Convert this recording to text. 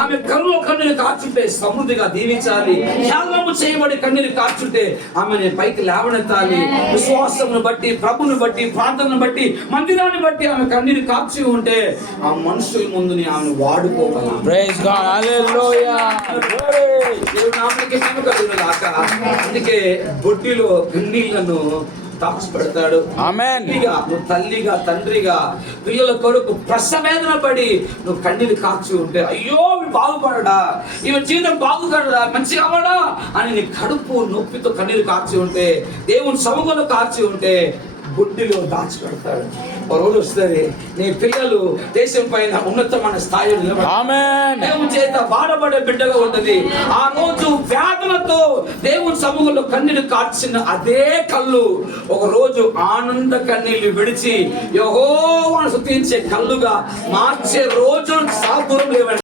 ఆమె కరులో కన్నీరు కార్చుంటే సమృద్ధిగా దీవించాలి. త్యాగము చేయబడి కన్నీరు కార్చుంటే ఆమెని పైకి లేవనెత్తాలి. విశ్వాసమును బట్టి ప్రభుని బట్టి ప్రార్థనను బట్టి మందిరాన్ని బట్టి ఆమె కన్నీరు కార్చి ఉంటే ఆ మనుషుల ముందుని ఆమెను గాక. అందుకే బొడ్డిలో కన్నీళ్ళను తల్లిగా నువ్వు తల్లిగా తండ్రిగా పిల్లల కొరకు ప్రసవేదన పడి నువ్వు కన్నీరు కాచి ఉంటే అయ్యో బాగుపడడా? ఈమె జీవితం బాగుపడడా మంచిగా అవడా అని నీ కడుపు నొప్పితో కన్నీరు కార్చి ఉంటే దేవుని సముఖంలో కార్చి ఉంటే బుడ్డిలో దాచిపెడతాడు. ఒక రోజు వస్తుంది నీ పిల్లలు దేశం పైన ఉన్నతమైన స్థాయిలో చేత బాధపడే బిడ్డగా ఉంటది. ఆ రోజు వేదనతో దేవుని సమూహంలో కన్నీరు కార్చిన అదే కళ్ళు ఒక రోజు ఆనంద కన్నీళ్ళు విడిచి యహో స్థుతించే కళ్ళుగా మార్చే రోజు సాధ్యం లేవండి